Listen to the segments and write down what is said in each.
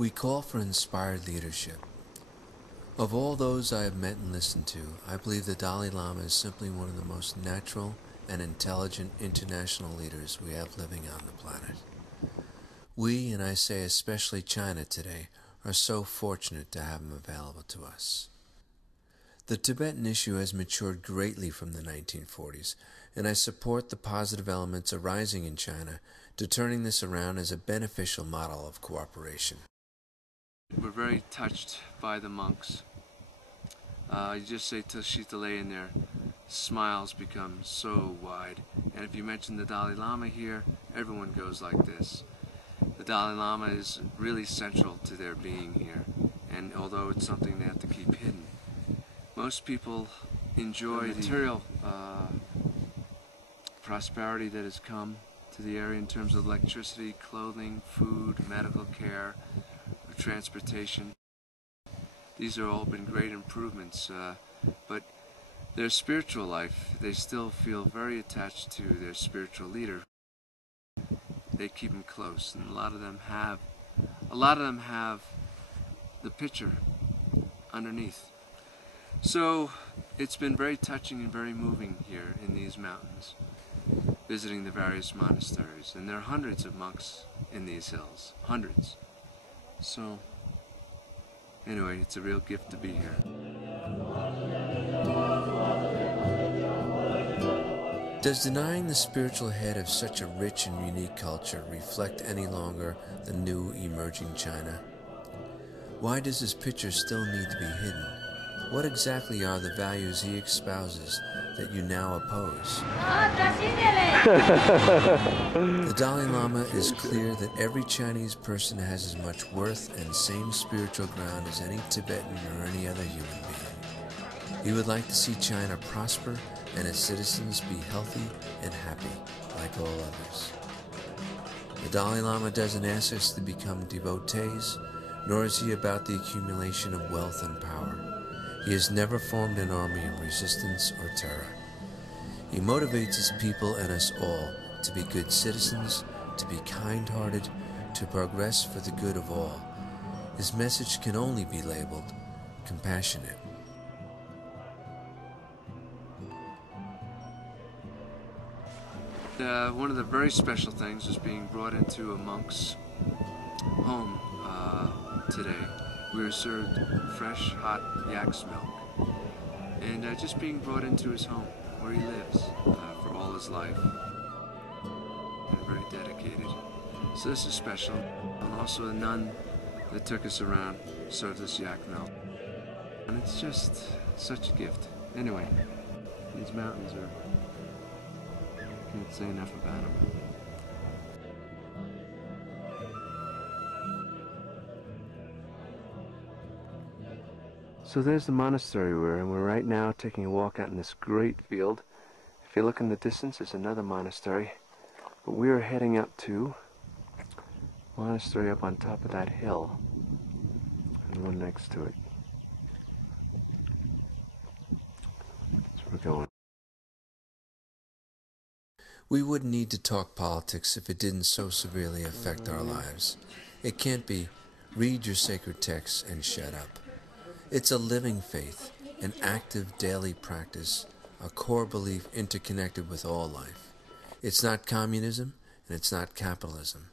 We call for inspired leadership. Of all those I have met and listened to, I believe the Dalai Lama is simply one of the most natural and intelligent international leaders we have living on the planet. We, and I say especially China today, are so fortunate to have him available to us. The Tibetan issue has matured greatly from the 1940s, and I support the positive elements arising in China to turning this around as a beneficial model of cooperation. We're very touched by the monks. You just say Tashitale and their smiles become so wide. And if you mention the Dalai Lama here, everyone goes like this. The Dalai Lama is really central to their being here, and although it's something they have to keep hidden, most people enjoy the material prosperity that has come to the area in terms of electricity, clothing, food, medical care, transportation. These have all been great improvements, but their spiritual life, they still feel very attached to their spiritual leader. They keep him close, and a lot of them have the picture underneath. So it's been very touching and very moving here in these mountains, visiting the various monasteries, and there are hundreds of monks in these hills, hundreds. So anyway, it's a real gift to be here. Does denying the spiritual head of such a rich and unique culture reflect any longer the new emerging China? Why does his picture still need to be hidden? What exactly are the values he espouses that you now oppose? The Dalai Lama is clear that every Chinese person has as much worth and same spiritual ground as any Tibetan or any other human being. He would like to see China prosper and its citizens be healthy and happy like all others. The Dalai Lama doesn't ask us to become devotees, nor is he about the accumulation of wealth and power. He has never formed an army of resistance or terror. He motivates his people and us all to be good citizens, to be kind-hearted, to progress for the good of all. His message can only be labeled compassionate. One of the very special things was being brought into a monk's home today. We were served fresh, hot yak's milk, and just being brought into his home where he lives for all his life, and very dedicated. So this is special. And also a nun that took us around served us yak milk, and it's just such a gift. Anyway, these mountains are, can't say enough about them. So there's the monastery we're in. We're right now taking a walk out in this great field. If you look in the distance, there's another monastery. But we are heading up to a monastery up on top of that hill, and one next to it. That's where we're going. We wouldn't need to talk politics if it didn't so severely affect our lives. It can't be, read your sacred texts and shut up. It's a living faith, an active daily practice, a core belief interconnected with all life. It's not communism and it's not capitalism,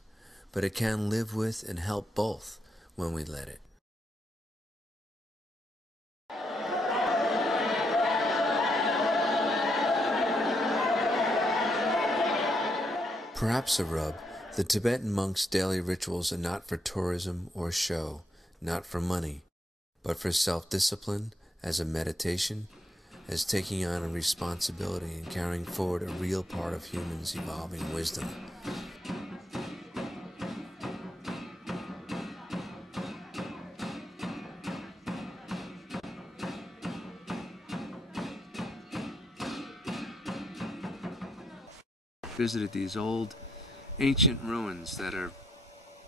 but it can live with and help both when we let it. Perhaps a rub, the Tibetan monks' daily rituals are not for tourism or show, not for money, but for self-discipline, as a meditation, as taking on a responsibility and carrying forward a real part of humans' evolving wisdom. Visited these old, ancient ruins that are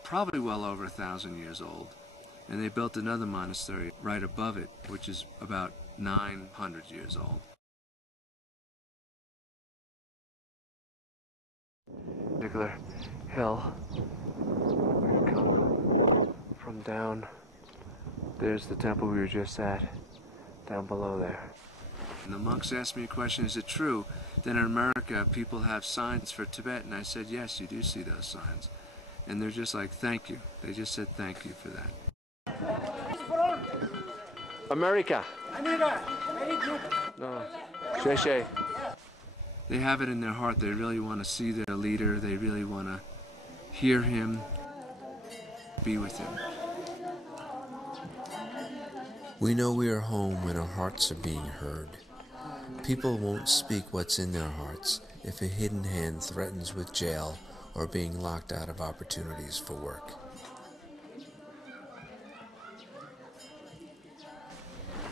probably well over 1,000 years old. And they built another monastery right above it, which is about 900 years old. Particular hill, we come from down. There's the temple we were just at, down below there. And the monks asked me a question, is it true that in America people have signs for Tibet? And I said, yes, you do see those signs. And they're just like, thank you. They just said thank you for that. America. Very good. No. Sheshe. They have it in their heart. They really want to see their leader. They really want to hear him, be with him. We know we are home when our hearts are being heard. People won't speak what's in their hearts if a hidden hand threatens with jail or being locked out of opportunities for work.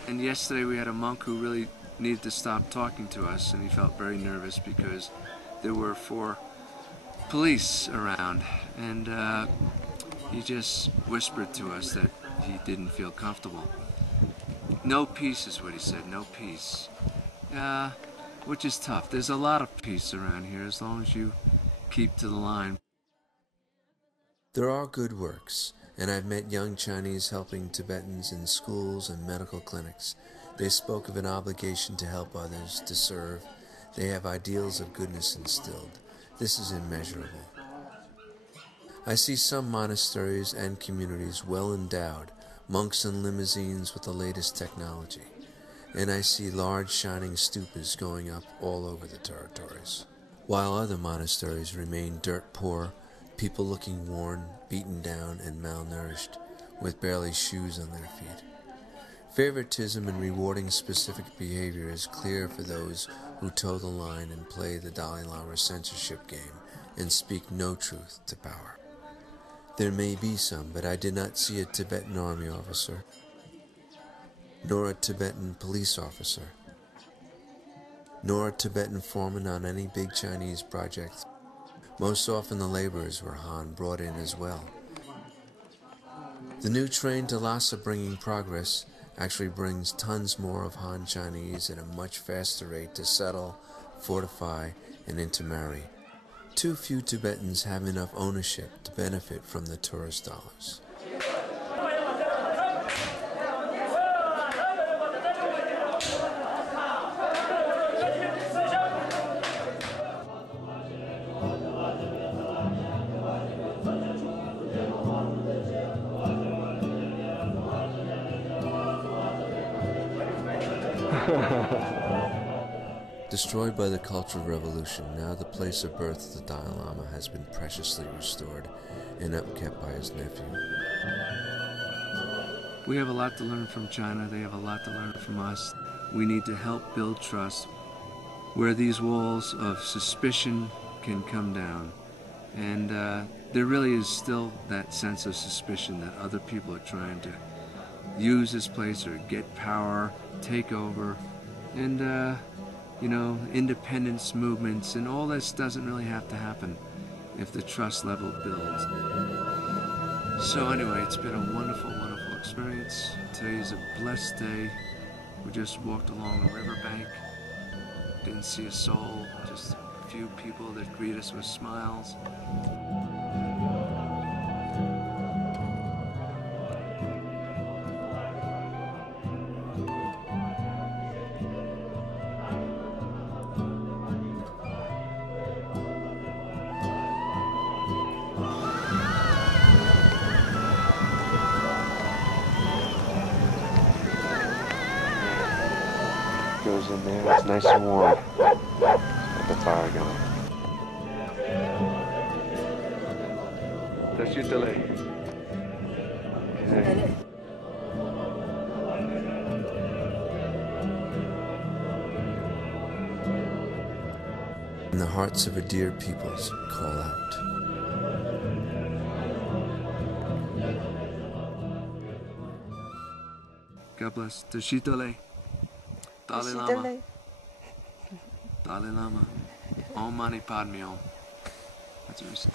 And yesterday we had a monk who really needed to stop talking to us, and he felt very nervous because there were 4 police around, and he just whispered to us that he didn't feel comfortable. No peace is what he said, no peace. Which is tough. There's a lot of peace around here as long as you keep to the line. There are good works, and I've met young Chinese helping Tibetans in schools and medical clinics. They spoke of an obligation to help others, to serve. They have ideals of goodness instilled. This is immeasurable. I see some monasteries and communities well endowed, monks in limousines with the latest technology. And I see large shining stupas going up all over the territories, while other monasteries remain dirt poor, people looking worn, beaten down, and malnourished, with barely shoes on their feet. Favoritism in rewarding specific behavior is clear for those who toe the line and play the Dalai Lama censorship game and speak no truth to power. There may be some, but I did not see a Tibetan army officer, nor a Tibetan police officer, nor a Tibetan foreman on any big Chinese project. Most often the laborers were Han brought in as well. The new train to Lhasa bringing progress actually brings tons more of Han Chinese at a much faster rate to settle, fortify, and intermarry. Too few Tibetans have enough ownership to benefit from the tourist dollars. Destroyed by the Cultural Revolution, now the place of birth of the Dalai Lama has been preciously restored and upkept by his nephew. We have a lot to learn from China. They have a lot to learn from us. We need to help build trust where these walls of suspicion can come down. And there really is still that sense of suspicion that other people are trying to use this place or get power, take over, and you know, independence movements, and all this doesn't really have to happen if the trust level builds. So anyway, it's been a wonderful, wonderful experience. Today is a blessed day. We just walked along a riverbank, didn't see a soul, just a few people that greet us with smiles. Goes in there, it's nice and warm. Got the fire going. That's your delay. Okay. And the hearts of a dear peoples call out. God bless. Tashitale. Dalai Lama. Dalai Lama. Om Mani Padme Hum. That's what we say.